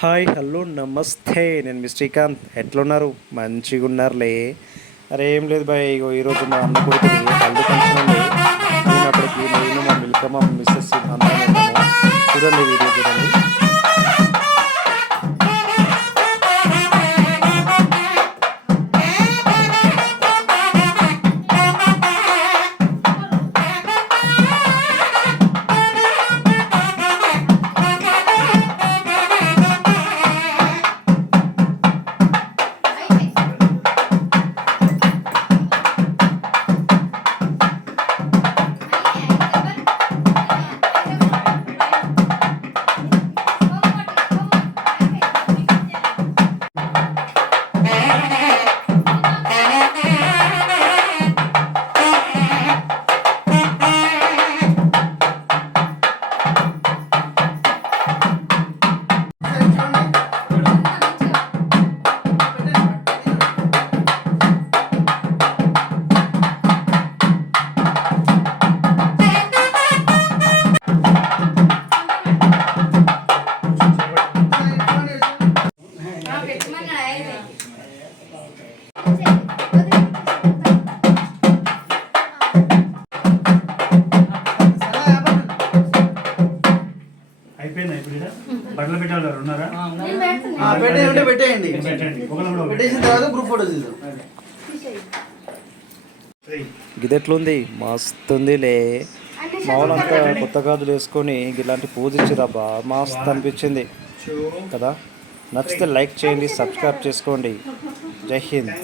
Hi hello నమస్తే, నేను మీ శ్రీకాంత్. ఎట్లున్నారు? మంచిగా ఉన్నారులే. అరే ఏం లేదు బాయ్, ఇగో ఈరోజు మా అన్న కొడుకుది హల్దీ ఫంక్షన్ ఉంది. నేను అక్కడికి నేను మా మిల్కమ్మ మిస్సెస్ అందరం వెళ్తాము. చూడండి, వీడియో చూడండి. అయిపోయిందా? ఇప్పుడు బట్టలు పెట్టాలి ఉన్నారా? పెట్టేయండి. పెట్టేసిన తర్వాత గ్రూప్ ఫోటో తీద్దాం. గిదెట్లుంది? మస్తుందిలే. మా వాళ్ళంతా కొత్త గాజులు వేసుకొని ఇలాంటి పూజ ఇచ్చిరబ్బా, మస్తు అనిపించింది కదా. నచ్చితే లైక్ చేయండి, సబ్స్క్రైబ్ చేసుకోండి. జై హింద్.